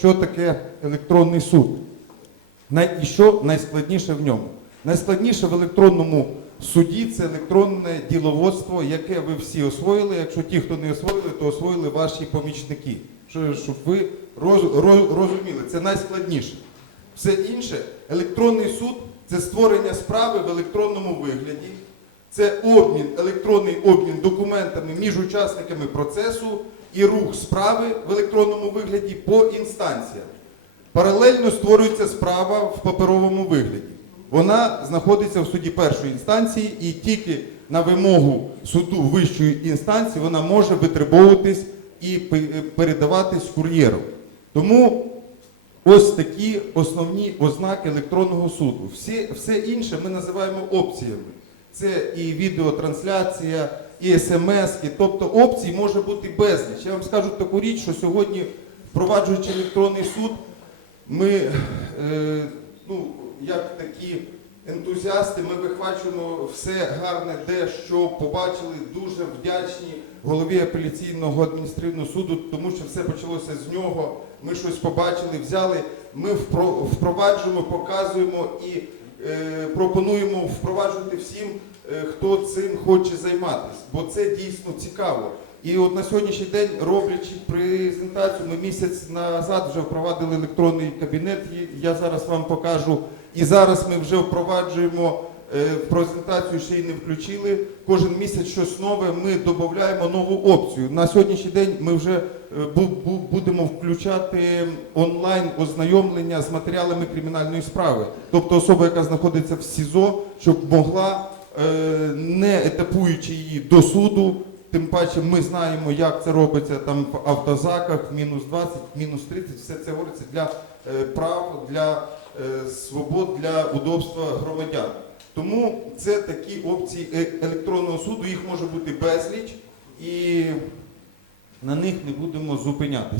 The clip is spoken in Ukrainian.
що таке електронний суд. І що найскладніше в ньому? Найскладніше в електронному суді це електронне діловодство, яке ви всі освоїли. Якщо ті, хто не освоїли, то освоїли ваші помічники. Щоб ви роз, роз- розуміли, це найскладніше. Все інше, електронний суд це створення справи в електронному вигляді, це обмін, електронний обмін документами між учасниками процесу і рух справи в електронному вигляді по інстанціях. Паралельно створюється справа в паперовому вигляді. Вона знаходиться в суді першої інстанції і тільки на вимогу суду вищої інстанції вона може витребовуватись і передаватись кур'єром. Тому ось такі основні ознаки електронного суду. Всі, все інше ми називаємо опціями. Це і відеотрансляція, і смс, тобто опцій може бути безліч. Я вам скажу таку річ, що сьогодні, впроваджуючи електронний суд, ми, е, ну, як такі ентузіасти, ми вихвачуємо все гарне, де що побачили, дуже вдячні голові апеляційного адміністративного суду, тому що все почалося з нього. Ми щось побачили, взяли. Ми впро- впроваджуємо, показуємо і пропонуємо впроваджувати всім, е, хто цим хоче займатися, бо це дійсно цікаво. І от на сьогоднішній день, роблячи презентацію, ми місяць назад вже впровадили електронний кабінет. Я зараз вам покажу. І зараз ми вже впроваджуємо е, презентацію, ще й не включили. Кожен місяць щось нове. Ми додаємо нову опцію. На сьогоднішній день ми вже е, бу- бу- будемо включати онлайн ознайомлення з матеріалами кримінальної справи. Тобто особа, яка знаходиться в СІЗО, щоб могла, е, не етапуючи її до суду. Тим паче ми знаємо, як це робиться там в автозаках, мінус 20, мінус 30, все це говориться для прав, для свобод, для удобства громадян. Тому це такі опції е- електронного суду, їх може бути безліч, і на них не будемо зупинятися.